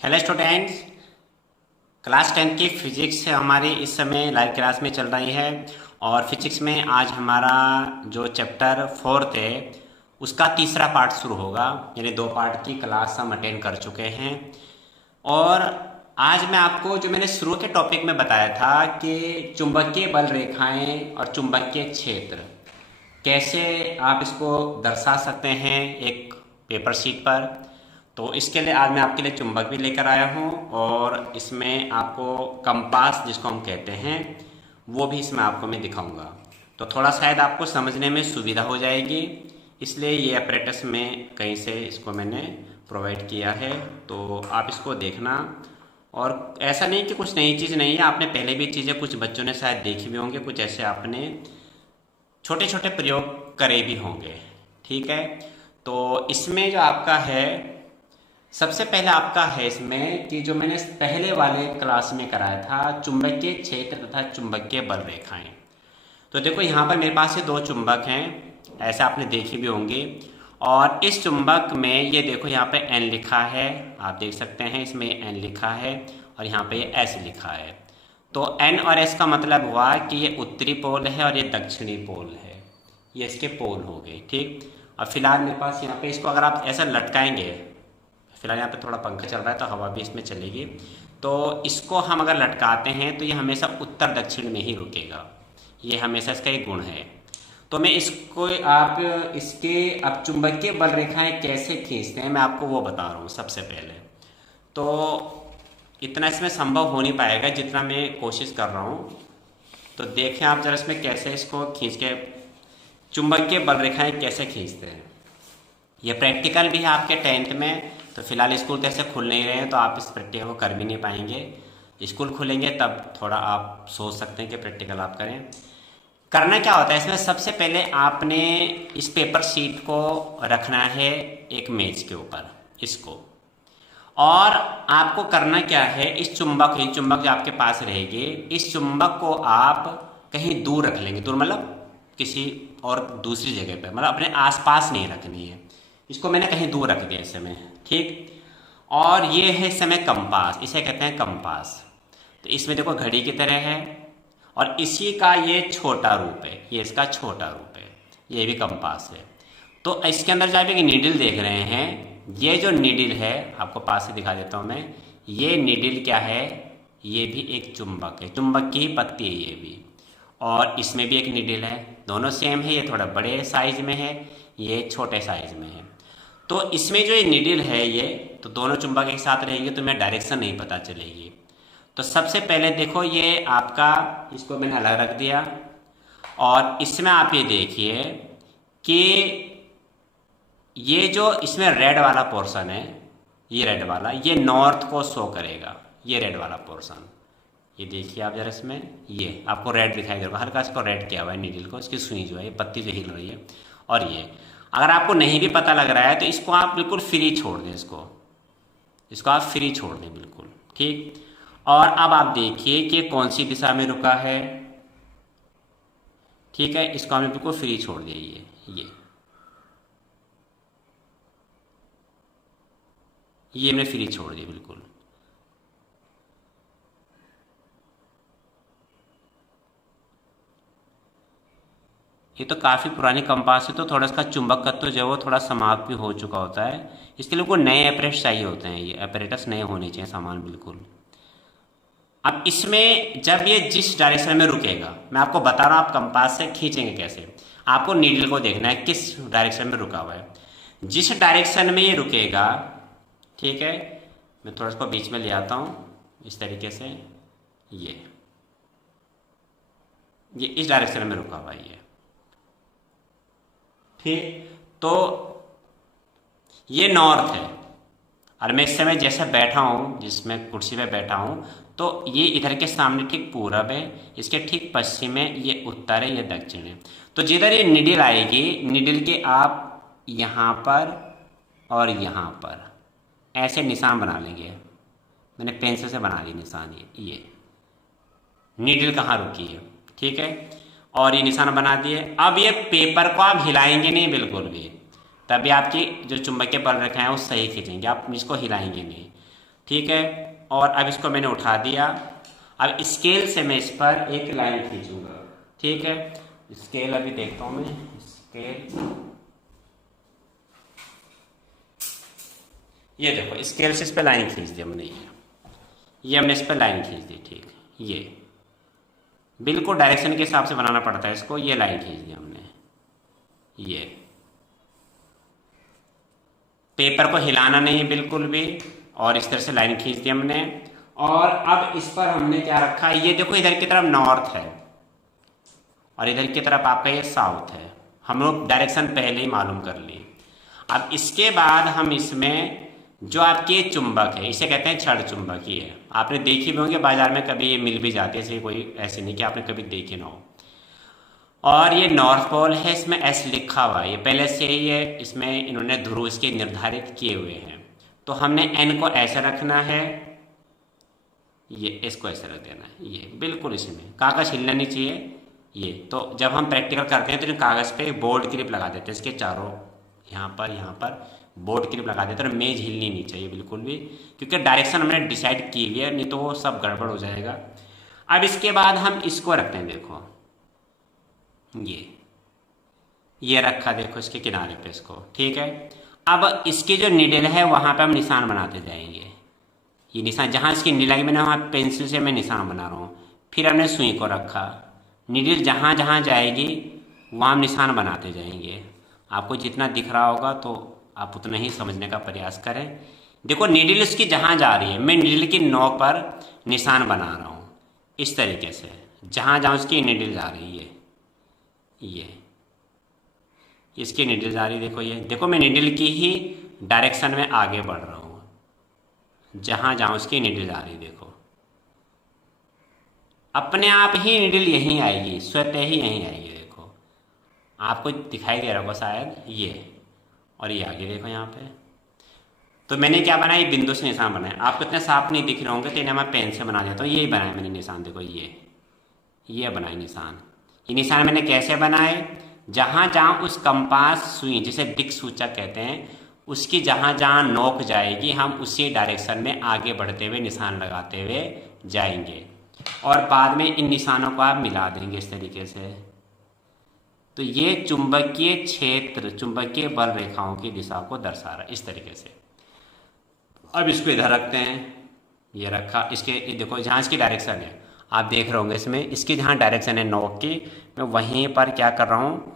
Hello students. Class 10 की physics हमारी इस समय लाइव क्लास में चल रही है। और फिजिक्स में आज हमारा जो चैप्टर 4th है उसका तीसरा पार्ट शुरू होगा। यानी 2 पार्ट की क्लास हम अटेंड कर चुके हैं। और आज मैं आपको जो मैंने शुरू के टॉपिक में बताया था कि चुंबकीय बल रेखाएं और चुंबकीय क्षेत्र कैसे आप इसको दर्शा सकते हैं एक पेपर शीट पर। तो इसके लिए आज मैं आपके लिए चुंबक भी लेकर आया हूँ और इसमें आपको कंपास जिसको हम कहते हैं वो भी इसमें आपको मैं दिखाऊंगा। तो थोड़ा शायद आपको समझने में सुविधा हो जाएगी, इसलिए ये अपरेटस में कहीं से इसको मैंने प्रोवाइड किया है। तो आप इसको देखना। और ऐसा नहीं कि कुछ नई चीज़ नहीं है, आपने पहले भी चीज़ें कुछ बच्चों ने शायद देखी भी होंगे, कुछ ऐसे आपने छोटे छोटे प्रयोग करे भी होंगे। ठीक है। तो इसमें जो आपका है सबसे पहले आपका है इसमें कि जो मैंने पहले वाले क्लास में कराया था चुंबकीय क्षेत्र तथा चुंबकीय बल रेखाएं। तो देखो यहाँ पर मेरे पास ये 2 चुंबक हैं, ऐसे आपने देखी भी होंगी। और इस चुंबक में ये देखो यहाँ पे N लिखा है, आप देख सकते हैं इसमें N लिखा है और यहाँ पे ये S लिखा है। तो N और S का मतलब हुआ कि ये उत्तरी पोल है और ये दक्षिणी पोल है, ये इसके पोल हो गए। ठीक। और फिलहाल मेरे पास यहाँ पे इसको अगर आप ऐसा लटकाएंगे, फिलहाल यहाँ पे थोड़ा पंखा चल रहा है तो हवा भी इसमें चलेगी, तो इसको हम अगर लटकाते हैं तो ये हमेशा उत्तर दक्षिण में ही रुकेगा। ये हमेशा इसका एक गुण है। तो मैं इसको आप इसके अब चुंबकीय बल रेखाएं कैसे खींचते हैं मैं आपको वो बता रहा हूँ सबसे पहले। तो इतना इसमें संभव हो नहीं पाएगा जितना मैं कोशिश कर रहा हूँ। तो देखें आप जरा इसमें कैसे इसको खींच के चुंबकीय बल रेखाएं कैसे खींचते हैं। ये प्रैक्टिकल भी है आपके 10th में। तो फिलहाल स्कूल तो ऐसे खुल नहीं रहे हैं तो आप इस प्रैक्टिकल को कर भी नहीं पाएंगे। स्कूल खुलेंगे तब थोड़ा आप सोच सकते हैं कि प्रैक्टिकल आप करें। करना क्या होता है इसमें, सबसे पहले आपने इस पेपर शीट को रखना है एक मेज के ऊपर इसको। और आपको करना क्या है, इस चुंबक जो आपके पास रहेगी इस चुंबक को आप कहीं दूर रख लेंगे। दूर मतलब किसी और दूसरी जगह पे, मतलब अपने आसपास नहीं रखनी है। इसको मैंने कहीं दूर रख दिया इस समय। ठीक। और ये है इस समय कंपास, इसे कहते हैं कंपास। तो इसमें देखो घड़ी की तरह है और इसी का ये छोटा रूप है, ये इसका छोटा रूप है, ये भी कंपास है। तो इसके अंदर जब एक नीडल देख रहे हैं, ये जो नीडल है आपको पास से दिखा देता हूँ मैं। ये नीडल क्या है, ये भी एक चुंबक है, चुंबक की ही पत्ती है ये भी। और इसमें भी एक नीडल है, दोनों सेम है। ये थोड़ा बड़े साइज में है, ये छोटे साइज में है। तो इसमें जो ये नीडल है ये, तो दोनों चुंबक एक साथ रहेंगे तो मैं डायरेक्शन नहीं पता चलेगी। तो सबसे पहले देखो ये आपका, इसको मैंने अलग रख दिया। और इसमें आप ये देखिए कि ये जो इसमें रेड वाला पोर्शन है, ये रेड वाला, ये नॉर्थ को शो करेगा। ये रेड वाला पोर्शन, ये देखिए आप जरा इसमें, ये आपको रेड दिखाई दे रहा है, हल्का इसको रेड किया हुआ है नीडल को, इसकी सुई जो है, ये पत्ती जो हिल रही है। और ये अगर आपको नहीं भी पता लग रहा है तो इसको आप बिल्कुल फ्री छोड़ दें, इसको आप फ्री छोड़ दें बिल्कुल। ठीक। और अब आप देखिए कि कौन सी दिशा में रुका है। ठीक है, इसको हमने बिल्कुल फ्री छोड़ दिया। ये हमने फ्री छोड़ दिया बिल्कुल। ये तो काफ़ी पुरानी कंपास है तो थोड़ा इसका चुंबकत्व जो है वो थोड़ा समाप्त भी हो चुका होता है। इसके लिए कोई नए अपरेटस चाहिए होते हैं, ये अपरेटस नए होने चाहिए सामान बिल्कुल। अब इसमें जब ये जिस डायरेक्शन में रुकेगा, मैं आपको बता रहा हूँ आप कंपास से खींचेंगे कैसे। आपको नीडल को देखना है किस डायरेक्शन में रुका हुआ है। जिस डायरेक्शन में ये रुकेगा, ठीक है, मैं थोड़ा इसको बीच में ले आता हूँ इस तरीके से। ये इस डायरेक्शन में रुका हुआ है ये। ठीक। तो ये नॉर्थ है और मैं इस समय जैसे बैठा हूँ, जिसमें कुर्सी पे बैठा हूँ, तो ये इधर के सामने ठीक पूरब है, इसके ठीक पश्चिम में ये उत्तर है, ये दक्षिण है। तो जिधर ये निडल आएगी, निडल के आप यहाँ पर और यहाँ पर ऐसे निशान बना लेंगे। मैंने पेंसिल से बना ली निशान, ये निडल कहाँ रुकी है। ठीक है, और ये निशान बना दिए। अब ये पेपर को आप हिलाएंगे नहीं बिल्कुल भी, तभी आपकी जो चुंबकीय बल रेखाएं हैं वो सही खींचेंगे, आप इसको हिलाएंगे नहीं। ठीक है। और अब इसको मैंने उठा दिया। अब स्केल से मैं इस पर एक लाइन खींचूंगा, ठीक है। स्केल अभी देखता हूं मैं, स्केल, ये देखो स्केल से इस पर लाइन खींच दी हमने, ये हमने इस पर लाइन खींच दी, ठीक है। ये बिल्कुल डायरेक्शन के हिसाब से बनाना पड़ता है इसको, ये लाइन खींच दी हमने, ये पेपर को हिलाना नहीं है बिल्कुल भी, और इस तरह से लाइन खींच दी हमने। और अब इस पर हमने क्या रखा है, ये देखो इधर की तरफ नॉर्थ है और इधर की तरफ आपका ये साउथ है। हम लोग डायरेक्शन पहले ही मालूम कर लिए। अब इसके बाद हम इसमें जो आपके चुंबक है, इसे कहते हैं छड़ चुंबकीय है। आपने देखी भी होंगे बाजार में, कभी ये मिल भी जाती है, ऐसे कोई ऐसे नहीं कि आपने कभी देखी ना हो। और ये नॉर्थ पोल है, इसमें एस लिखा हुआ है, ये पहले से ही है, इसमें इन्होंने ध्रुव इसके निर्धारित किए हुए हैं। तो हमने एन को ऐसे रखना है, ये इसको ऐसे रख देना है, ये बिल्कुल इसमें कागज हिलना नहीं चाहिए। ये तो जब हम प्रैक्टिकल करते हैं तो कागज पे बोर्ड क्लिप लगा देते हैं, इसके चारों यहाँ पर बोर्ड क्लिप लगा देते हैं, और मेज हिलनी नहीं चाहिए बिल्कुल भी, क्योंकि डायरेक्शन हमने डिसाइड की हुई है, नहीं तो वो सब गड़बड़ हो जाएगा। अब इसके बाद हम इसको रखते हैं, देखो ये रखा, देखो इसके किनारे पे इसको, ठीक है। अब इसकी जो निडल है वहां पे हम निशान बनाते जाएंगे, ये निशान जहां इसकी निडल लगी मैंने वहां पेंसिल से मैं निशान बना रहा हूँ। फिर हमने सुई को रखा, निडल जहां जहां जाएगी वहां हम निशान बनाते जाएंगे। आपको जितना दिख रहा होगा तो आप उतना ही समझने का प्रयास करें। देखो निडल इसकी जहां जा रही है, मैं निडल की नोक पर निशान बना रहा हूँ इस तरीके से, जहां जहां उसकी निडल जा रही है, ये इसकी निडल जा रही है, देखो ये देखो मैं निडल की ही डायरेक्शन में आगे बढ़ रहा हूँ, जहां जहां उसकी निडल जा रही है। देखो अपने आप ही निडल यहीं आएगी, स्वतः ही यहीं आएगी। देखो आपको दिखाई दे रहा होगा शायद, ये और ये आगे देखो यहाँ पे। तो मैंने क्या बनाया, बिंदु से निशान बनाया। आपको इतने साफ नहीं दिख रहे होंगे तो इन्हें मैं पेन से बना देता हूँ। यही बनाया मैंने निशान, देखो ये बनाए निशान। ये निशान मैंने कैसे बनाए, जहां जहां उस कंपास सुई, जिसे दिक्सूचक कहते हैं, उसकी जहां जहां नोक जाएगी हम उसी डायरेक्शन में आगे बढ़ते हुए निशान लगाते हुए जाएंगे, और बाद में इन निशानों को आप मिला देंगे इस तरीके से। तो ये चुंबकीय क्षेत्र, चुंबकीय बल रेखाओं की दिशा को दर्शा रहा है इस तरीके से। अब इसको इधर रखते हैं, ये रखा, इसके देखो जहाँ इसकी डायरेक्शन है आप देख रहे होंगे, इसमें इसकी जहाँ डायरेक्शन है नोक की, मैं वहीं पर क्या कर रहा हूँ,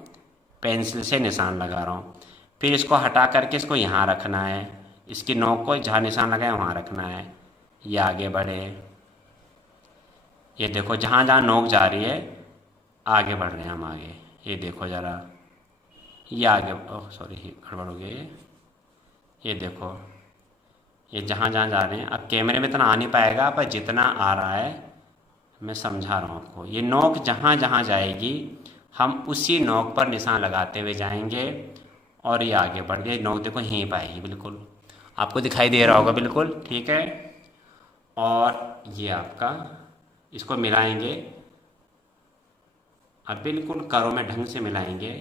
पेंसिल से निशान लगा रहा हूँ। फिर इसको हटा करके इसको यहाँ रखना है, इसकी नोक को जहाँ निशान लगाए वहाँ रखना है। ये आगे बढ़े, ये देखो जहाँ जहाँ नोक जा रही है आगे बढ़ रहे हैं हम आगे। ये देखो ज़रा, ये आगे, ओह सॉरी गड़बड़ हो गई, ये देखो ये जहाँ जहाँ जा रहे हैं। अब कैमरे में इतना आ नहीं पाएगा, पर जितना आ रहा है मैं समझा रहा हूँ आपको। ये नोक जहाँ जहाँ जाएगी हम उसी नोक पर निशान लगाते हुए जाएंगे, और ये आगे बढ़ गए। नोक देखो यहीं पाएगी, बिल्कुल आपको दिखाई दे रहा होगा, बिल्कुल ठीक है। और ये आपका, इसको मिलाएंगे, अब बिल्कुल करो में ढंग से मिलाएंगे,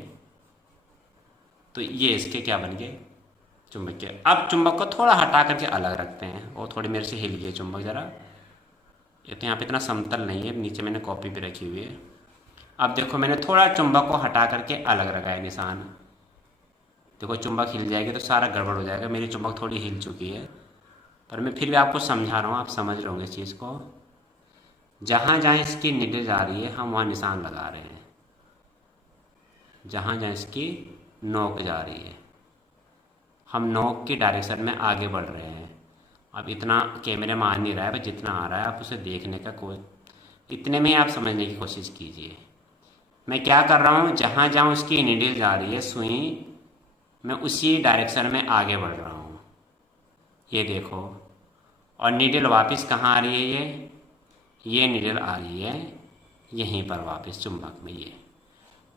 तो ये इसके क्या बन गए, चुंबक के। अब चुंबक को थोड़ा हटा करके अलग रखते हैं, और थोड़ी मेरे से हिल गई चुंबक ज़रा, ये तो यहाँ पे इतना समतल नहीं है, नीचे मैंने कॉपी पे रखी हुई है। अब देखो मैंने थोड़ा चुंबक को हटा करके अलग रखा है निशान। देखो चुंबक हिल जाएगी तो सारा गड़बड़ हो जाएगा। मेरी चुंबक थोड़ी हिल चुकी है, पर मैं फिर भी आपको समझा रहा हूँ, आप समझ रहे होंगे इस चीज़ को। जहाँ जहाँ इसकी निडल जा रही है हम वहाँ निशान लगा रहे हैं, जहाँ जहाँ इसकी नोक जा रही है हम नोक की डायरेक्शन में आगे बढ़ रहे हैं। अब इतना कैमरे में आ नहीं रहा है, पर जितना आ रहा है आप उसे देखने का इतने में आप समझने की कोशिश कीजिए। मैं क्या कर रहा हूँ, जहाँ जहाँ उसकी निडल जा रही है सुई, मैं उसी डायरेक्शन में आगे बढ़ रहा हूँ। ये देखो, और निडल वापस कहाँ आ रही है, ये निडल आ रही है यहीं पर वापस चुंबक में। ये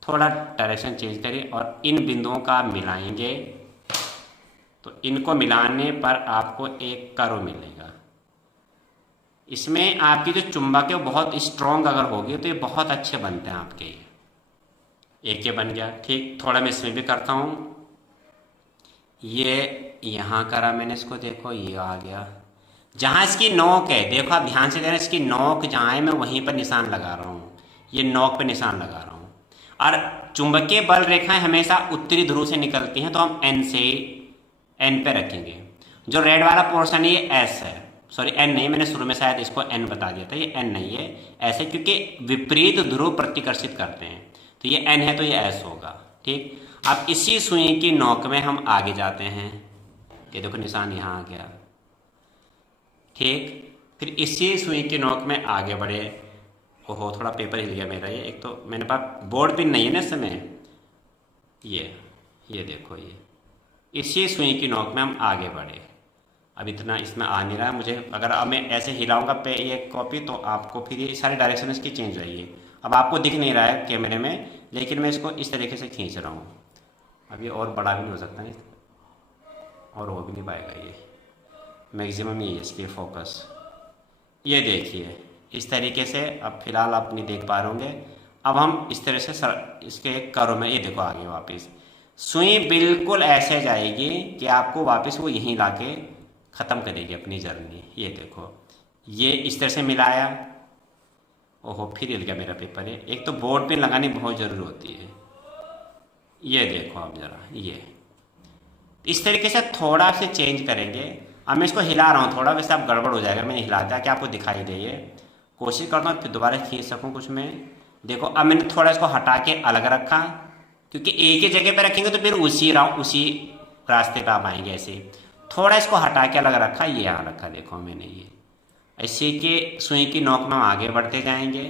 थोड़ा डायरेक्शन चेंज करिए और इन बिंदुओं का मिलाएंगे, तो इनको मिलाने पर आपको एक कर्व मिलेगा। इसमें आपकी जो चुंबक है वो बहुत स्ट्रॉन्ग अगर होगी तो ये बहुत अच्छे बनते हैं आपके। एक ये बन गया, ठीक। थोड़ा मैं इसमें भी करता हूँ, ये यहाँ करा मैंने इसको, देखो ये आ गया। जहाँ इसकी नोक है, देखो आप ध्यान से देना, इसकी नोक जहाँ है मैं वहीं पर निशान लगा रहा हूँ, ये नोक पे निशान लगा रहा हूँ। और चुंबकीय बल रेखाएं हमेशा उत्तरी ध्रुव से निकलती हैं, तो हम एन पे रखेंगे। जो रेड वाला पोर्शन है ये एस है, सॉरी एन नहीं, मैंने शुरू में शायद इसको एन बता दिया था, ये एन नहीं है, ऐसे क्योंकि विपरीत ध्रुव प्रतिकर्षित करते हैं, तो ये एन है तो ये एस होगा। ठीक, अब इसी सुई की नोक में हम आगे जाते हैं, ये देखो निशान यहाँ आ गया। ठीक, फिर इसी सुई की नोक में आगे बढ़े। ओहो, थोड़ा पेपर हिल गया मेरा, ये एक तो मेरे पास बोर्ड पिन नहीं है ना इस समय। ये देखो, ये इसी सुई की नोक में हम आगे बढ़े। अब इतना इसमें आ नहीं रहा है मुझे, अगर अब मैं ऐसे हिलाऊंगा पे ये कॉपी तो आपको फिर ये सारी डायरेक्शन इसकी चेंज रहेगी। अब आपको दिख नहीं रहा है कैमरे में, लेकिन मैं इसको इस तरीके से खींच रहा हूँ। अब ये और बड़ा भी नहीं हो सकता है, और हो भी नहीं पाएगा, ये मैक्सिमम ये इसकी फोकस। ये देखिए इस तरीके से, अब फिलहाल आप नहीं देख पा रहे होंगे। अब हम इस तरह से इसके करो में, ये देखो आगे वापस सुई बिल्कुल ऐसे जाएगी कि आपको वापस वो यहीं लाके ख़त्म करेगी अपनी जर्नी। ये देखो, ये इस तरह से मिलाया। ओहो, फिर हिल गया मेरा पेपर है। एक तो बोर्ड पे लगानी बहुत ज़रूरी होती है। ये देखो आप ज़रा, ये इस तरीके से थोड़ा से चेंज करेंगे। अब मैं इसको हिला रहा हूँ थोड़ा, वैसे आप गड़बड़ हो जाएगा, मैंने हिलाता कि आपको दिखाई दे। ये कोशिश करता हूँ फिर दोबारा खींच सकूँ कुछ में। देखो अब मैंने थोड़ा इसको हटा के अलग रखा, क्योंकि एक ही जगह पे रखेंगे तो फिर उसी रास्ते पे आप आएंगे। ऐसे थोड़ा इसको हटा के अलग रखा, ये यहाँ रखा, देखो मैंने ये ऐसे के सुई की नोक में हम आगे बढ़ते जाएंगे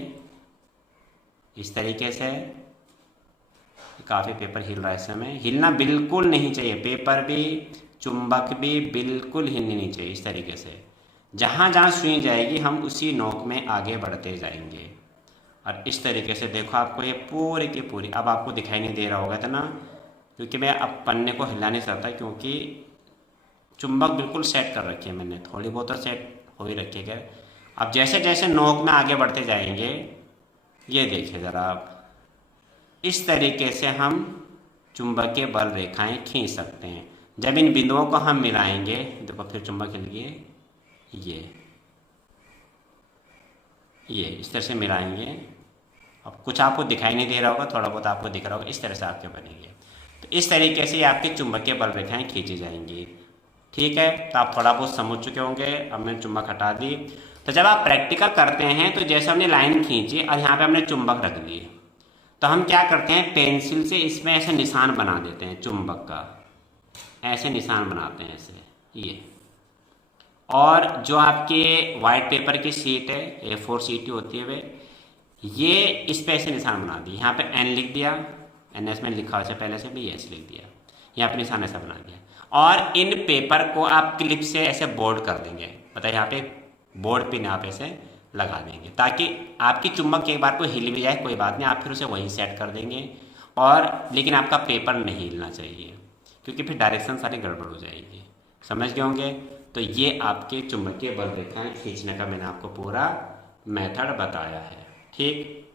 इस तरीके से। काफ़ी पेपर हिल रहा है इस समय, हिलना बिल्कुल नहीं चाहिए, पेपर भी चुंबक भी बिल्कुल हिलनी नहीं चाहिए। इस तरीके से जहाँ जहाँ सुई जाएगी हम उसी नोक में आगे बढ़ते जाएंगे। और इस तरीके से देखो आपको ये पूरी की पूरी, अब आपको दिखाई नहीं दे रहा होगा इतना, क्योंकि मैं अब पन्ने को हिला नहीं सकता, क्योंकि चुंबक बिल्कुल सेट कर रखी है मैंने, थोड़ी बहुत तो सेट हो ही रखी है। अब जैसे जैसे नोक में आगे बढ़ते जाएंगे, ये देखिए ज़रा आप, इस तरीके से हम चुंबकीय बल रेखाएं खींच सकते हैं। जब इन बिंदुओं को हम मिलाएंगे, देखो फिर चुंबक हिल गए, ये इस तरह से मिलाएंगे। अब कुछ आपको दिखाई नहीं दे रहा होगा, थोड़ा बहुत आपको दिख रहा होगा, इस तरह से आपके बनेंगे। तो इस तरीके से आपकी चुंबकीय बल रेखाएं खींची जाएंगी। ठीक है, तो आप थोड़ा बहुत समझ चुके होंगे। अब मैंने चुंबक हटा दी। तो जब आप प्रैक्टिकल करते हैं तो जैसे हमने लाइन खींची और यहाँ पे हमने चुंबक रख लिए, तो हम क्या करते हैं, पेंसिल से इसमें ऐसे निशान बना देते हैं चुंबक का, ऐसे निशान बनाते हैं ऐसे ये। और जो आपके वाइट पेपर की शीट है, A4 शीट होती है वे, ये इस पे ऐसे निशान बना दिए। यहाँ पे N लिख दिया, NS में लिखा हुआ पहले से भी, S लिख दिया, यहाँ पे निशान ऐसा बना दिया। और इन पेपर को आप क्लिप से ऐसे बोर्ड कर देंगे, मतलब यहाँ पे बोर्ड पिन आप ऐसे लगा देंगे, ताकि आपकी चुंबक एक बार को हिल भी जाए कोई बात नहीं, आप फिर उसे वहीं सेट कर देंगे। और लेकिन आपका पेपर नहीं हिलना चाहिए, क्योंकि फिर डायरेक्शन सारी गड़बड़ हो जाएगी। समझ गए होंगे। तो ये आपके चुंबकीय बल रेखाएं खींचने का मैंने आपको पूरा मेथड बताया है। ठीक,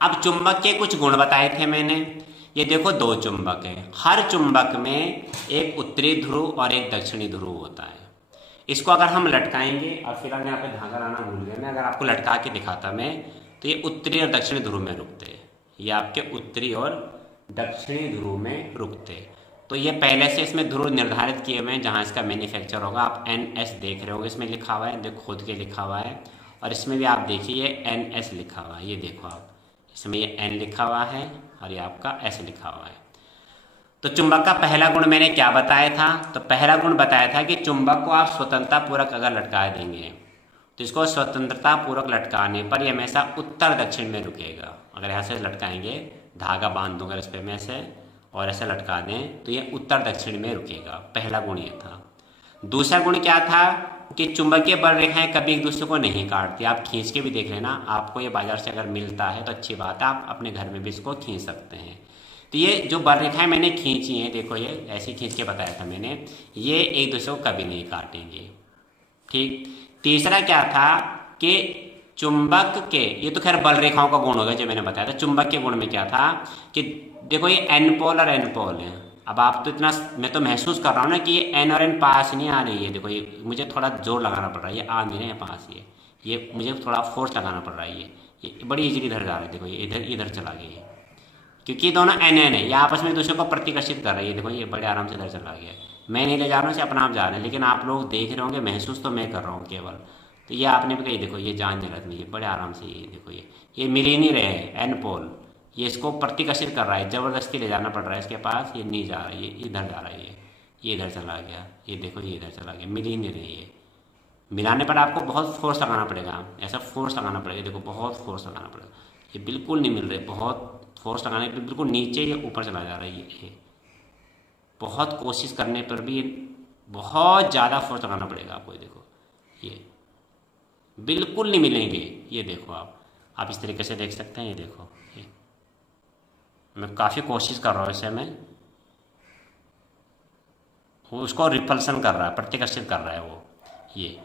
अब चुंबक के कुछ गुण बताए थे मैंने। ये देखो दो चुंबक हैं, हर चुंबक में एक उत्तरी ध्रुव और एक दक्षिणी ध्रुव होता है। इसको अगर हम लटकाएंगे, और फिलहाल यहाँ पे धागा लाना भूल गया मैं, अगर आपको लटका के दिखाता मैं, तो ये उत्तरी और दक्षिणी ध्रुव में रुकते हैं। ये आपके उत्तरी और दक्षिणी ध्रुव में रुकते। तो ये पहले से इसमें ध्रुव निर्धारित किए हुए हैं जहाँ इसका मैन्युफैक्चर होगा। आप NS देख रहे होंगे, इसमें लिखा हुआ है, देखो खुद के लिखा हुआ है। और इसमें भी आप देखिए NS लिखा हुआ है, ये देखो आप, इसमें ये N लिखा हुआ है और ये आपका S लिखा हुआ है। तो चुंबक का पहला गुण मैंने क्या बताया था, तो पहला गुण बताया था कि चुंबक को आप स्वतंत्रता पूर्वक अगर लटका देंगे, तो इसको स्वतंत्रता पूर्वक लटकाने पर ये हमेशा उत्तर दक्षिण में रुकेगा। अगर यहाँ से लटकाएंगे, धागा बांध दूंगा इस पर में से और ऐसे लटका दें, तो ये उत्तर दक्षिण में रुकेगा। पहला गुण ये था। दूसरा गुण क्या था कि चुंबकीय बल रेखाएं कभी एक दूसरे को नहीं काटती। आप खींच के भी देख लेना, आपको ये बाजार से अगर मिलता है तो अच्छी बात है, आप अपने घर में भी इसको खींच सकते हैं। तो ये जो बल रेखाएं मैंने खींची हैं, देखो ये ऐसे खींच के बताया था मैंने, ये एक दूसरे को कभी नहीं काटेंगे। ठीक, तीसरा क्या था कि चुंबक के, ये तो खैर बल रेखाओं का गुण होगा जो मैंने बताया था। चुंबक के गुण में क्या था कि देखो ये N पोल और N पोल है, अब आप तो इतना, मैं तो महसूस कर रहा हूँ ना कि ये एन और एन पास नहीं आ रही है। देखो ये मुझे थोड़ा जोर लगाना पड़ रहा है, ये आ नहीं रहे हैं पास, ये मुझे थोड़ा फोर्स लगाना पड़ रहा है। ये बड़ी इजीली इधर जा रही है। देखो ये इधर इधर चला गया ये, क्योंकि दोनों एन एन है, ये आपस में एक दूसरे को प्रतिकर्षित कर रही है। देखो ये बड़े आराम से इधर चला गया, मैं नहीं ले जा रहा हूँ इसे, अपना आप जा रहे हैं, लेकिन आप लोग देख रहे होंगे, महसूस तो मैं कर रहा हूँ केवल। तो ये आपने भी कही, देखो ये जान जगत में ये बड़े आराम से, ये देखो ये मिल ही नहीं रहे हैं एन पोल, ये इसको प्रतिकर्षित कर रहा है, ज़बरदस्ती ले जाना पड़ रहा है इसके पास, ये नहीं जा रहा है, ये इधर जा रहा है, ये इधर चला गया, ये देखो ये इधर चला गया, मिल ही नहीं रही है। मिलाने पर आपको बहुत फोर्स लगाना पड़ेगा, ऐसा फोर्स लगाना पड़ेगा, देखो बहुत फोर्स लगाना पड़ेगा, ये बिल्कुल नहीं मिल रहे, बहुत फोर्स लगाने पर बिल्कुल नीचे ये ऊपर चला जा रहा है। ये बहुत कोशिश करने पर भी बहुत ज़्यादा फोर्स लगाना पड़ेगा आपको। देखो ये बिल्कुल नहीं मिलेंगे, ये देखो आप इस तरीके से देख सकते हैं। ये देखो ये मैं काफ़ी कोशिश कर रहा हूँ इसे, मैं उसको रिपल्सन कर रहा है, प्रतिकर्षित कर रहा है वो, ये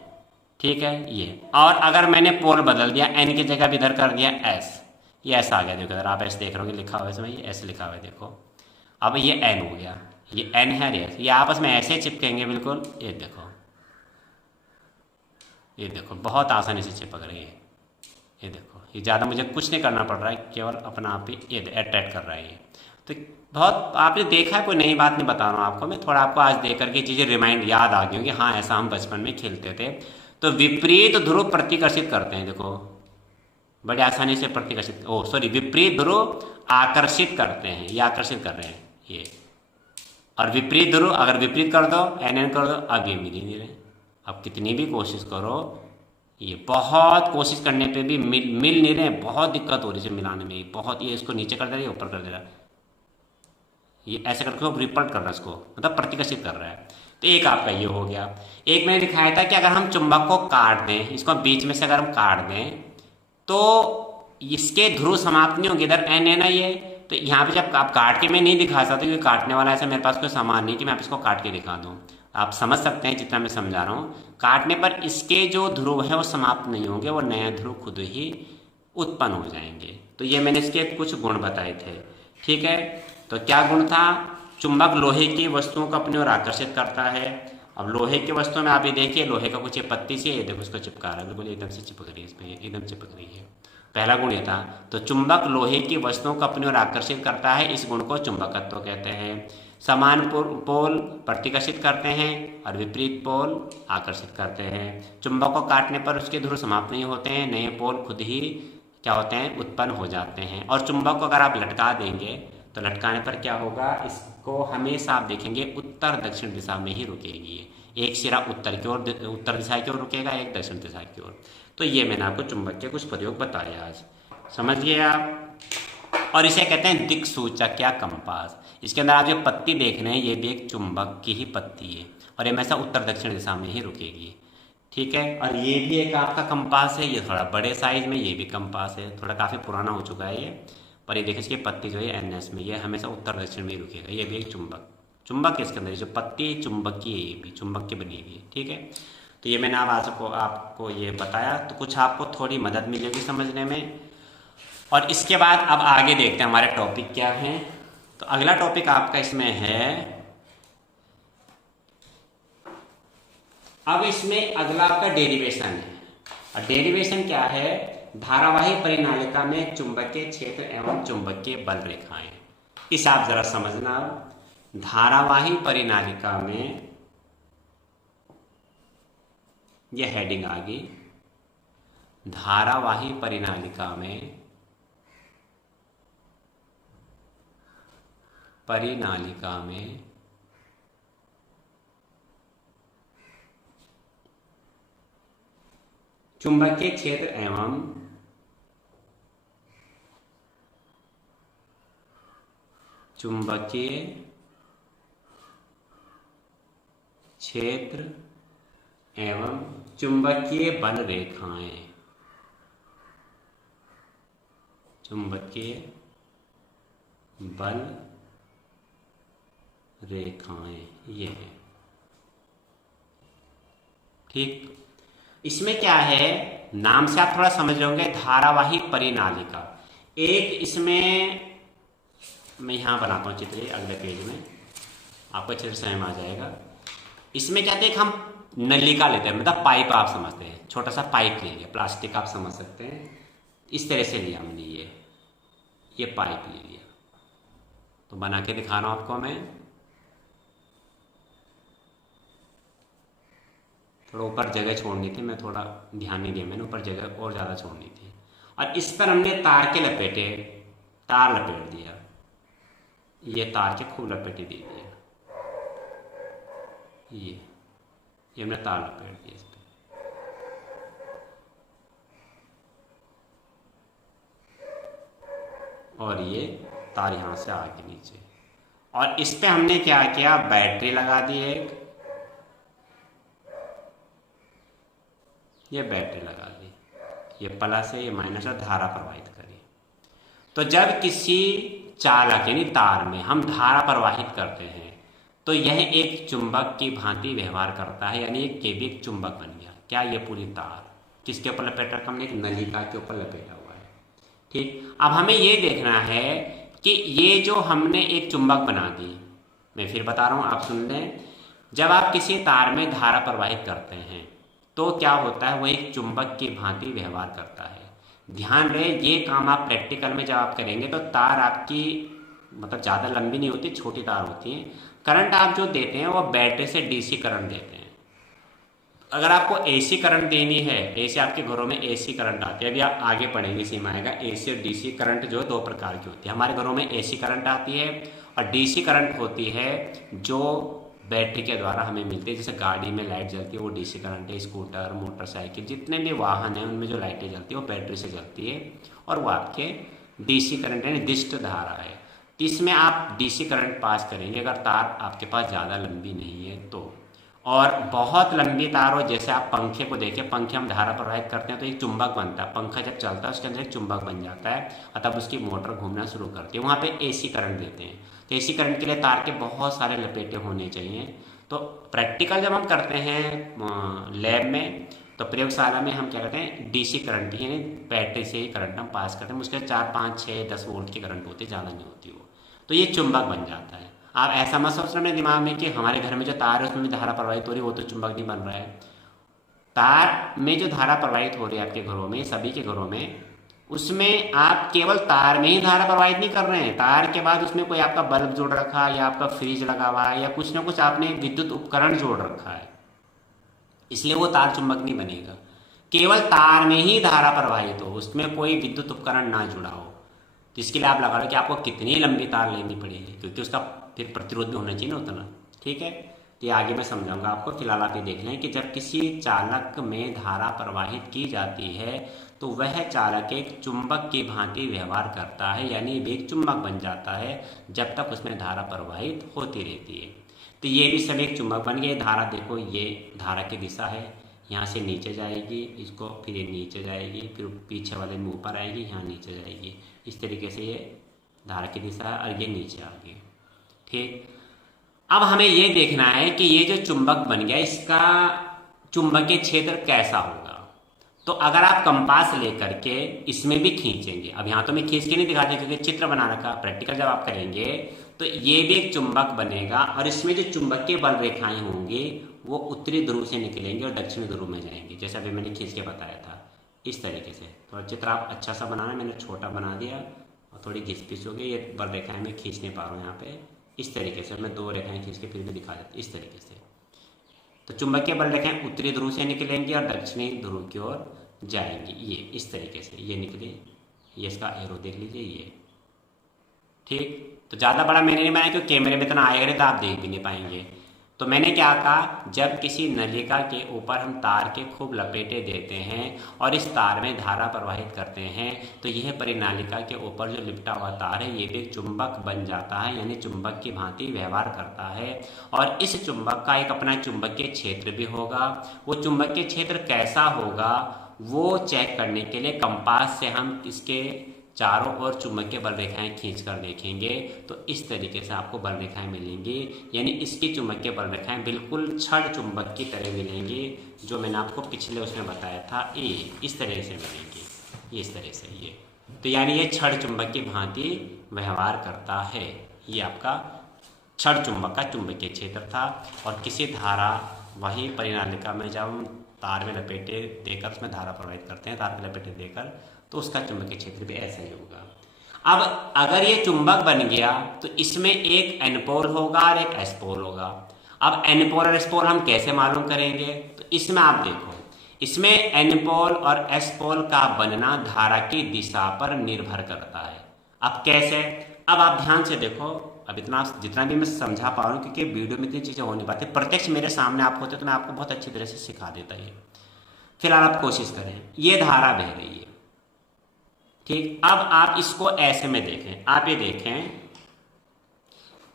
ठीक है ये। और अगर मैंने पोल बदल दिया, एन की जगह भी इधर कर दिया एस, ये ऐसा आ गया। देखो अगर आप ऐसे देख रहे हो लिखा हुआ है इसमें, ये ऐसे लिखा हुआ है, देखो अब ये एन हो गया, ये एन है ये आपस में ऐसे चिपकेंगे बिल्कुल। ये देखो बहुत आसानी से चिपक रही है। ये देखो ये ज़्यादा मुझे कुछ नहीं करना पड़ रहा है, केवल अपना आप ही ये अट्रैक्ट कर रहा है। ये तो बहुत आपने देखा है, कोई नई बात नहीं बता रहा हूँ आपको मैं, थोड़ा आपको आज देख करके चीज़ें रिमाइंड याद आ गई होंगी, हाँ ऐसा हम बचपन में खेलते थे। तो विपरीत ध्रुव प्रतिकर्षित करते हैं, देखो बड़े आसानी से प्रतिकर्षित, विपरीत ध्रुव आकर्षित करते हैं, ये आकर्षित कर रहे हैं ये। और विपरीत ध्रुव अगर विपरीत कर दो, एन एन कर दो, अब ये मिल ही नहीं रहे। अब कितनी भी कोशिश करो, ये बहुत कोशिश करने पे भी मिल नहीं रहे, बहुत दिक्कत हो रही है मिलाने में, बहुत। ये इसको नीचे कर दे रहा है, ऊपर कर दे रहा है, ये ऐसे करके वो रिपल्ट कर रहा है इसको, मतलब प्रतिकर्षित कर रहा है। तो एक आपका ये हो गया। एक मैंने दिखाया था कि अगर हम चुंबक को काट दें, इसको बीच में से अगर हम काट दें तो इसके ध्रुव समाप्त नहीं होंगे, इधर एन है ना ये, तो यहाँ पे जब आप काट के, मैं नहीं दिखा सकता क्योंकि काटने वाला ऐसा मेरे पास कोई सामान नहीं कि मैं आप इसको काट के दिखा दूँ। आप समझ सकते हैं जितना मैं समझा रहा हूँ। काटने पर इसके जो ध्रुव है वो समाप्त नहीं होंगे, वो नया ध्रुव खुद ही उत्पन्न हो जाएंगे। तो ये मैंने इसके कुछ गुण बताए थे, ठीक है। तो क्या गुण था? चुंबक लोहे की वस्तुओं को अपनी ओर आकर्षित करता है। अब लोहे की वस्तुओं में आप ये देखिए, लोहे का कुछ ये पत्ती से, ये देखो इसको चिपका रहा है, बिल्कुल एकदम से चिपक रही है, इसमें एकदम चिपक रही है। पहला गुण ये था। तो चुंबक लोहे की वस्तुओं को अपनी ओर आकर्षित करता है, इस गुण को चुंबकत्व कहते हैं। समान पोल प्रतिकर्षित करते हैं और विपरीत पोल आकर्षित करते हैं। चुंबक को काटने पर उसके ध्रुव समाप्त नहीं होते हैं, नए पोल खुद ही क्या होते हैं, उत्पन्न हो जाते हैं। और चुंबक को अगर आप लटका देंगे तो लटकाने पर क्या होगा, इसको हमेशा आप देखेंगे उत्तर दक्षिण दिशा में ही रुकेगी। एक सिरा उत्तर की ओर, उत्तर दिशा की ओर रुकेगा, एक दक्षिण दिशा की ओर। तो ये मैंने आपको चुंबक के कुछ प्रयोग बताए आज, समझिए आप। और इसे कहते हैं दिक् सूचक या कंपास। इसके अंदर आप जो पत्ती देख रहे हैं, ये भी एक चुंबक की ही पत्ती है और ये हमेशा उत्तर दक्षिण दिशा में ही रुकेगी, ठीक है। और ये भी एक आपका कंपास है, ये थोड़ा बड़े साइज में, ये भी कंपास है, थोड़ा काफ़ी पुराना हो चुका है ये। पर ये देखिए इसकी पत्ती जो है एनएस में, ये हमेशा उत्तर दक्षिण में ही रुकेगा। ये भी एक चुंबक है, इसके अंदर जो पत्ती चुंबक की है, ये भी चुंबक की बनी हुई है, ठीक है। तो ये मैंने आपको ये बताया, तो कुछ आपको थोड़ी मदद मिलेगी समझने में। और इसके बाद अब आगे देखते हैं हमारे टॉपिक क्या हैं। तो अगला टॉपिक आपका इसमें है, अब इसमें अगला आपका डेरिवेशन है। और डेरिवेशन क्या है? धारावाही परिनालिका में चुंबकीय क्षेत्र एवं चुंबकीय बल रेखाएं। इस आप जरा समझना, धारावाही परिनालिका में, यह हेडिंग आ गई, धारावाही परिनालिका में चुंबकीय क्षेत्र एवं चुंबकीय क्षेत्र एवं चुंबकीय बल रेखाएं, चुंबकीय बल रेखाएं, ये है, ठीक। इसमें क्या है, नाम से आप थोड़ा समझ रहे होंगे, धारावाही परिनालिका। एक इसमें मैं यहां बनाता हूं चित्र अगले पेज में। आपको अच्छे से समझ में आ जाएगा। इसमें क्या थे, हम नलिका लेते हैं, मतलब पाइप आप समझते हैं, छोटा सा पाइप ले लिया, प्लास्टिक आप समझ सकते हैं, इस तरह से लिया हमने, ये पाइप ले लिया। तो बना के दिखा रहा हूं आपको मैं, थोड़ा ऊपर जगह छोड़नी थी, मैं थोड़ा ध्यान नहीं दिया मैंने, ऊपर जगह और ज़्यादा छोड़नी थी। और इस पर हमने तार के लपेटे, तार लपेट दिया, ये तार के खूब लपेटे दे दिया, ये हमने तार लपेट दिया इस पर। और ये तार यहाँ से आगे नीचे, और इस पे हमने क्या किया, बैटरी लगा दी एक, ये बैटरी लगा दी, ये प्लस है ये माइनस है, धारा प्रवाहित करी। तो जब किसी चालक यानी तार में हम धारा प्रवाहित करते हैं तो यह एक चुंबक की भांति व्यवहार करता है, यानी एक चुंबक बन गया। क्या, ये पूरी तार किसके ऊपर लपेट रखा हमने, एक नलिका के ऊपर लपेटा हुआ है। ठीक, अब हमें ये देखना है कि ये जो हमने एक चुंबक बना दी, मैं फिर बता रहा हूँ आप सुन लें, जब आप किसी तार में धारा प्रवाहित करते हैं तो क्या होता है, वो एक चुंबक की भांति व्यवहार करता है। ध्यान रहे, ये काम आप प्रैक्टिकल में जब आप करेंगे तो तार आपकी मतलब ज़्यादा लंबी नहीं होती, छोटी तार होती है। करंट आप जो देते हैं वो बैटरी से डीसी करंट देते हैं। अगर आपको एसी करंट देनी है, ऐसे आपके घरों में एसी करंट आती है, अभी आप आगे पढ़ेंगे इसी में आएगा, एसी और डीसी करंट जो दो प्रकार की होती है। हमारे घरों में एसी करंट आती है और डीसी करंट होती है जो बैटरी के द्वारा हमें मिलती है। जैसे गाड़ी में लाइट जलती है वो डीसी करंट है, स्कूटर मोटरसाइकिल जितने भी वाहन हैं उनमें जो लाइटें जलती है वो बैटरी से जलती है और वो आपके डीसी करंट है, निर्दिष्ट धारा है। तो इसमें आप डीसी करंट पास करेंगे अगर तार आपके पास ज़्यादा लंबी नहीं है तो। और बहुत लंबी तार हो, जैसे आप पंखे को देखें, पंखे हम धारा प्रवाहित करते हैं तो एक चुंबक बनता है, पंखा जब चलता है उसके अंदर एक चुंबक बन जाता है और तब उसकी मोटर घूमना शुरू करती है। वहाँ पे एसी करंट देते हैं, तो एसी करंट के लिए तार के बहुत सारे लपेटे होने चाहिए। तो प्रैक्टिकल जब हम करते हैं लैब में तो प्रयोगशाला में हम क्या करते हैं, डीसी करंट यानी बैटरी से ही करंट हम पास करते हैं, उसके 4, 5, 6, 10 वोल्ट की करंट होती है, ज़्यादा नहीं होती वो, तो ये चुंबक बन जाता है। आप ऐसा मत सोचना अपने दिमाग में कि हमारे घर में जो तार है उसमें भी धारा प्रवाहित हो रही है, वो तो चुंबक नहीं बन रहा है। तार में जो धारा प्रवाहित हो रही है आपके घरों में, सभी के घरों में, उसमें आप केवल तार में ही धारा प्रवाहित नहीं कर रहे हैं, तार के बाद उसमें कोई आपका बल्ब जोड़ रखा है या आपका फ्रिज लगा हुआ है या कुछ ना कुछ आपने विद्युत उपकरण जोड़ रखा है, इसलिए वो तार चुंबक नहीं बनेगा। केवल तार में ही धारा प्रवाहित हो, उसमें कोई विद्युत उपकरण ना जुड़ा हो, तो इसके लिए आप लगा लो कि आपको कितनी लंबी तार लेनी पड़ेगी, क्योंकि उसका फिर प्रतिरोध भी होना चाहिए ना उतना। ठीक है, तो ये आगे मैं समझाऊंगा आपको। फिलहाल आप ये देख लें कि जब किसी चालक में धारा प्रवाहित की जाती है तो वह चालक एक चुंबक की भांति व्यवहार करता है, यानी वे एक चुंबक बन जाता है जब तक उसमें धारा प्रवाहित होती रहती है। तो ये भी सब एक चुंबक बन गया। धारा देखो, ये धारा की दिशा है, यहाँ से नीचे जाएगी, इसको फिर ये नीचे जाएगी, फिर पीछे वाले में ऊपर आएगी, यहाँ नीचे जाएगी, इस तरीके से ये धारा की दिशा है और ये नीचे आ गई। ठीक, अब हमें ये देखना है कि ये जो चुंबक बन गया इसका चुंबकीय क्षेत्र कैसा होगा। तो अगर आप कंपास लेकर के इसमें भी खींचेंगे, अब यहाँ तो मैं खींच के नहीं दिखाती क्योंकि चित्र बना रखा, प्रैक्टिकल जब आप करेंगे तो ये भी एक चुंबक बनेगा और इसमें जो चुंबकीय बल रेखाएं होंगी वो उत्तरी ध्रुव से निकलेंगे और दक्षिणी ध्रुव में जाएंगे, जैसा अभी मैंने खींच के बताया था इस तरीके से। तो चित्र आप अच्छा सा बनाना, मैंने छोटा बना दिया और थोड़ी घिस पिस हो गई, ये बल रेखाएं मैं खींच नहीं पा रहा हूँ यहाँ पे, इस तरीके से मैं दो रेखाएं खींच के फिर भी दिखा देती इस तरीके से। तो चुंबकीय बल रेखाएं उत्तरी ध्रुव से निकलेंगी और दक्षिणी ध्रुव की ओर जाएंगी, ये इस तरीके से ये निकली, ये इसका एरो देख लीजिए ये। ठीक, तो ज़्यादा बड़ा मैंने नहीं बनाया क्योंकि कैमरे में इतना आएगा नहीं तो आप देख भी नहीं पाएंगे। तो मैंने क्या कहा, जब किसी नलिका के ऊपर हम तार के खूब लपेटे देते हैं और इस तार में धारा प्रवाहित करते हैं तो यह परिनालिका के ऊपर जो लिपटा हुआ तार है ये भी एक चुंबक बन जाता है, यानी चुंबक की भांति व्यवहार करता है। और इस चुंबक का एक अपना चुंबकीय क्षेत्र भी होगा। वो चुंबकीय क्षेत्र कैसा होगा वो चेक करने के लिए कंपास से हम इसके चारों ओर चुंबकीय बल रेखाएं खींच कर देखेंगे तो इस तरीके से आपको बल रेखाएं मिलेंगी, यानी इसकी चुंबकीय बल रेखाएं बिल्कुल छड़ चुंबक की तरह मिलेंगी, जो मैंने आपको पिछले उसमें बताया था, ये इस तरह से मिलेंगी, ये इस तरह से ये। तो यानी ये छड़ चुंबक की भांति व्यवहार करता है, ये आपका क्षण चुंबक का चुंबकीय क्षेत्र था, और किसी धारा वही परिनालिका में जब हम तार में लपेटे देकर उसमें धारा प्रवाहित करते हैं, तार में लपेटे देकर, तो उसका चुंबकीय क्षेत्र भी ऐसा ही होगा। अब अगर ये चुंबक बन गया तो इसमें एक एन पोल होगा और एक एस पोल होगा। अब एन पोल और एस पोल हम कैसे मालूम करेंगे? तो इसमें आप देखो, इसमें एन पोल और एस पोल का बनना धारा की दिशा पर निर्भर करता है। अब कैसे? अब आप ध्यान से देखो, अब इतना जितना भी मैं समझा पा रहा हूँ, क्योंकि वीडियो में इतनी चीज़ें हो नहीं पाती, प्रत्यक्ष मेरे सामने आप होते तो मैं आपको बहुत अच्छी तरह से सिखा देता। ये फिलहाल आप कोशिश करें, ये धारा बह रही है, ठीक। अब आप इसको ऐसे में देखें, आप ये देखें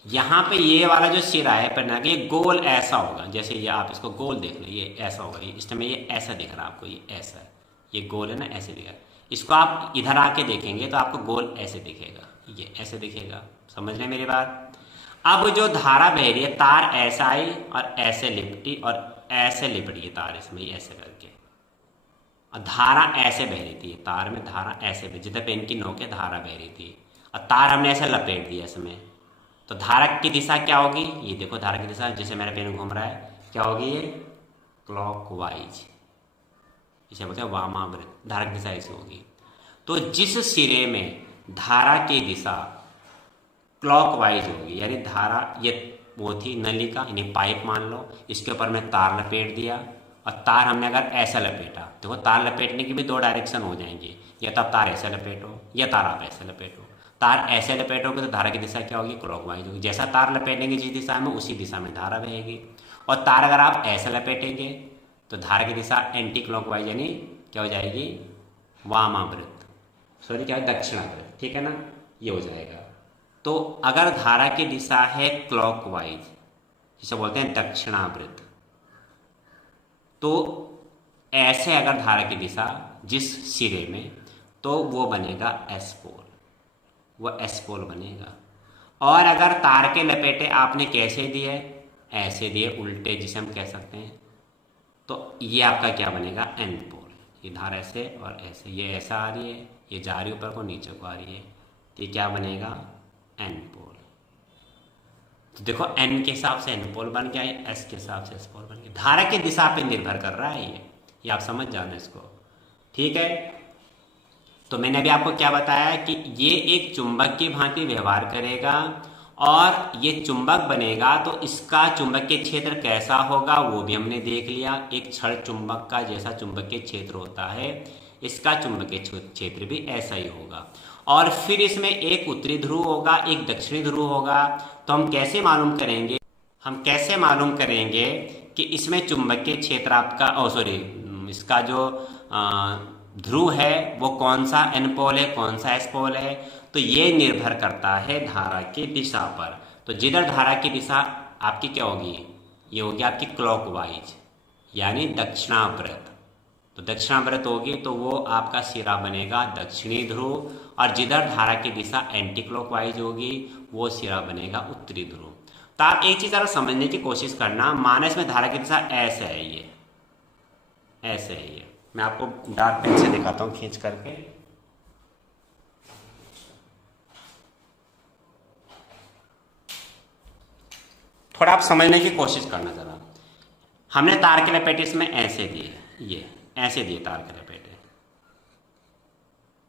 यहाँ पे ये वाला जो सिरा है पन्ना के, ये गोल ऐसा होगा, जैसे ये आप इसको गोल देख लो, ये ऐसा होगा, ये इस समय ये ऐसा दिख रहा है आपको, ये ऐसा है, ये गोल है ना, ऐसे दिख रहा है। इसको आप इधर आके देखेंगे तो आपको गोल ऐसे दिखेगा, ये ऐसे दिखेगा। समझ रहे मेरी बात? अब जो धारा बह रही है, तार ऐसा आई और ऐसे लिपटी और ऐसे लिपटी है तार इसमें, ऐसे करके, और धारा ऐसे बह रही थी, तार में धारा ऐसे बह, जिधर पेन की नोक है धारा बह रही थी, और तार हमने ऐसे लपेट दिया इसमें, तो धारा की दिशा क्या होगी? ये देखो धारा की दिशा, जैसे मेरा पेन घूम रहा है, क्या होगी? ये क्लॉकवाइज, इसे बोलते हैं वामावृत। धारा की दिशा ऐसी होगी। तो जिस सिरे में धारा की दिशा क्लॉकवाइज होगी, यानी धारा ये वो थी नलिका, यानी पाइप मान लो, इसके ऊपर में तार लपेट दिया, और तार हमने अगर ऐसा लपेटा, देखो तार लपेटने की भी दो डायरेक्शन हो जाएंगी, या तो आप तार ऐसे लपेटो या तार आप ऐसे लपेटो। तार ऐसे लपेटोगे तो धारा की दिशा क्या होगी? क्लॉकवाइज होगी। जैसा तार लपेटेंगे जिस दिशा में, उसी दिशा में धारा बहेगी। और तार अगर आप ऐसे लपेटेंगे तो धारा की दिशा एंटी क्लॉकवाइज, यानी क्या हो जाएगी? वामावृत, सॉरी क्या है? दक्षिणावृत, ठीक है ना, ये हो जाएगा। तो अगर धारा की दिशा है क्लॉकवाइज, जिसे बोलते हैं दक्षिणावृत, तो ऐसे अगर धारा की दिशा जिस सिरे में, तो वो बनेगा एस पोल, वो एस पोल बनेगा। और अगर तार के लपेटे आपने कैसे दिए? ऐसे दिए, उल्टे, जिसे हम कह सकते हैं, तो ये आपका क्या बनेगा? N pole. ये धार ऐसे और ऐसे, ये ऐसा आ रही है, ये जा रही ऊपर को, नीचे को आ रही है, तो ये क्या बनेगा? N pole. तो देखो एन के हिसाब से एन पोल बन गया, एस के हिसाब से एस पोल बन गया। धारा की दिशा पे निर्भर कर रहा है ये आप समझ जाना इसको, ठीक है। तो मैंने अभी आपको क्या बताया कि ये एक चुंबक की भांति व्यवहार करेगा, और ये चुंबक बनेगा तो इसका चुंबकीय क्षेत्र कैसा होगा वो भी हमने देख लिया। एक क्षण चुंबक का जैसा चुंबकीय क्षेत्र होता है, इसका चुंबकीय क्षेत्र भी ऐसा ही होगा। और फिर इसमें एक उत्तरी ध्रुव होगा, एक दक्षिणी ध्रुव होगा। तो हम कैसे मालूम करेंगे? हम कैसे मालूम करेंगे कि इसमें चुंबकीय क्षेत्र आपका इसका जो ध्रुव है वो कौन सा एन पोल है, कौन सा एस पोल है? तो ये निर्भर करता है धारा की दिशा पर। तो जिधर धारा की दिशा आपकी क्या होगी? ये होगी आपकी क्लॉकवाइज, यानी दक्षिणाव्रत। तो दक्षिणाव्रत होगी तो वो आपका सिरा बनेगा दक्षिणी ध्रुव, और जिधर धारा की दिशा एंटी क्लॉकवाइज होगी वो सिरा बनेगा उत्तरी ध्रुव। तो आप एक चीज़ अगर समझने की कोशिश करना, माना इसमें धारा की दिशा ऐसे है, ये ऐसे है, ये मैं आपको डार्क पेन से दिखाता हूँ खींच करके। थोड़ा आप समझने की कोशिश करना जरा। हमने तार के लपेटे इसमें ऐसे दिए, ये ऐसे दिए तार के लपेटे,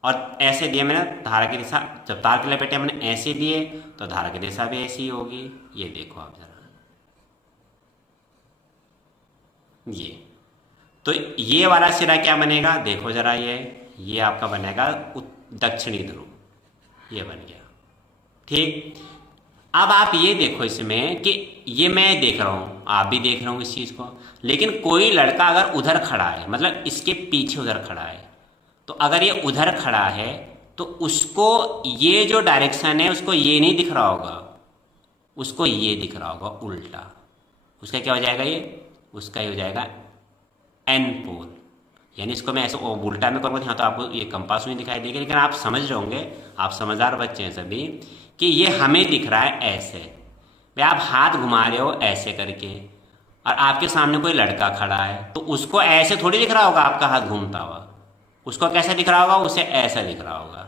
और ऐसे दिए मैंने धारा की दिशा। जब तार के लपेटे मैंने ऐसे दिए तो धारा की दिशा भी ऐसी होगी। ये देखो आप जरा, ये तो ये वाला सिरा क्या बनेगा? देखो जरा, ये आपका बनेगा दक्षिणी ध्रुव, ये बन गया, ठीक। अब आप ये देखो इसमें कि ये मैं देख रहा हूँ, आप भी देख रहे हो इस चीज़ को, लेकिन कोई लड़का अगर उधर खड़ा है, मतलब इसके पीछे उधर खड़ा है, तो अगर ये उधर खड़ा है तो उसको ये जो डायरेक्शन है उसको ये नहीं दिख रहा होगा, उसको ये दिख रहा होगा उल्टा। उसका क्या हो जाएगा? ये उसका ही हो जाएगा एन पोल। यानी इसको मैं ऐसे उल्टा में करूँगा, हाँ तो आपको ये कंपास में दिखाई देगी, लेकिन आप समझ रहे होंगे, आप समझदार बच्चे हैं सभी, कि ये हमें दिख रहा है ऐसे। भाई आप हाथ घुमा रहे हो ऐसे करके, और आपके सामने कोई लड़का खड़ा है, तो उसको ऐसे थोड़ी दिख रहा होगा आपका हाथ घूमता हुआ, उसको कैसे दिख रहा होगा? उसे ऐसा दिख रहा होगा,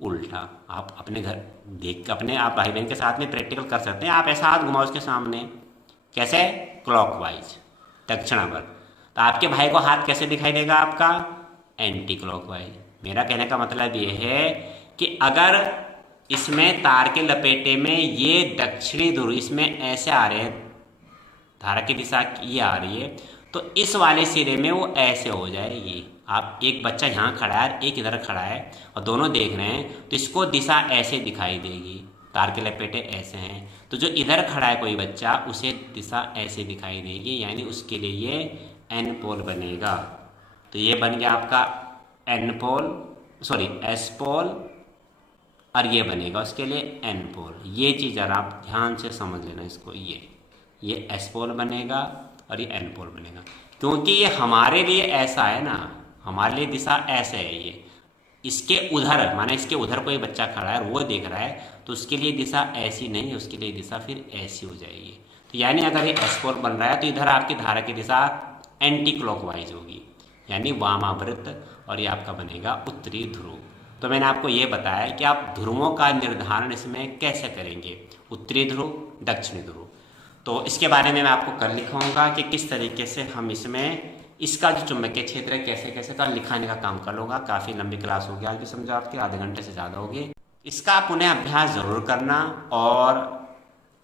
उल्टा। आप अपने घर देख अपने आप भाई बहन के साथ में प्रैक्टिकल कर सकते हैं। आप ऐसा हाथ घुमाओ उसके सामने, कैसे, क्लॉकवाइज, दक्षिणावर्त। तो आपके भाई को हाथ कैसे दिखाई देगा आपका, एंटी क्लॉकवाइज। मेरा कहने का मतलब ये है कि अगर इसमें तार के लपेटे में ये दक्षिणी ध्रुव इसमें ऐसे आ रहे हैं, धारा की दिशा ये आ रही है, तो इस वाले सिरे में वो ऐसे हो जाएगी। आप एक बच्चा यहाँ खड़ा है, एक इधर खड़ा है और दोनों देख रहे हैं, तो इसको दिशा ऐसे दिखाई देगी, तार के लपेटे ऐसे हैं। तो जो इधर खड़ा है कोई बच्चा, उसे दिशा ऐसे दिखाई देगी, यानी उसके लिए ये एन पोल बनेगा। तो ये बन गया आपका N pole, sorry S pole, और ये बनेगा उसके लिए एन पोल। ये चीज़ जरा आप ध्यान से समझ लेना इसको, ये एस पोल बनेगा और ये एन पोल बनेगा, क्योंकि ये हमारे लिए ऐसा है ना, हमारे लिए दिशा ऐसे है। ये इसके उधर, माने इसके उधर कोई बच्चा खड़ा है और वो देख रहा है, तो उसके लिए दिशा ऐसी नहीं है, उसके लिए दिशा फिर ऐसी हो जाएगी। तो यानी अगर ये एस पोल बन रहा है तो इधर आपकी धारा की दिशा एंटी क्लॉकवाइज होगी, यानी वामावृत, और ये आपका बनेगा उत्तरी ध्रुव। तो मैंने आपको ये बताया कि आप ध्रुवों का निर्धारण इसमें कैसे करेंगे, उत्तरी ध्रुव, दक्षिणी ध्रुव। तो इसके बारे में मैं आपको कल लिखाऊंगा कि किस तरीके से हम इसमें इसका जो चुंबकीय क्षेत्र है कैसे कैसे कल लिखाने का काम कर लूँगा। काफ़ी लंबी क्लास होगी आज भी, समझो आपकी आधे घंटे से ज़्यादा होगी। इसका पुनः अभ्यास ज़रूर करना, और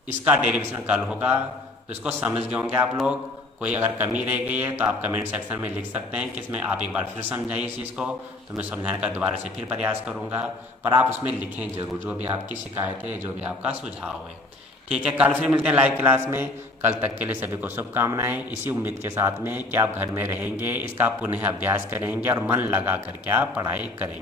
इसका डेरिवेशन कल होगा, तो इसको समझ गए होंगे आप लोग। कोई अगर कमी रह गई है तो आप कमेंट सेक्शन में लिख सकते हैं कि इसमें आप एक बार फिर समझाइए इस चीज़ को, तो मैं समझाने का दोबारा से फिर प्रयास करूँगा। पर आप उसमें लिखें जरूर जो भी आपकी शिकायत है, जो भी आपका सुझाव है। ठीक है, कल फिर मिलते हैं लाइव क्लास में। कल तक के लिए सभी को शुभकामनाएं, इसी उम्मीद के साथ में कि आप घर में रहेंगे, इसका पुनः अभ्यास करेंगे और मन लगा करके आप पढ़ाई करेंगे।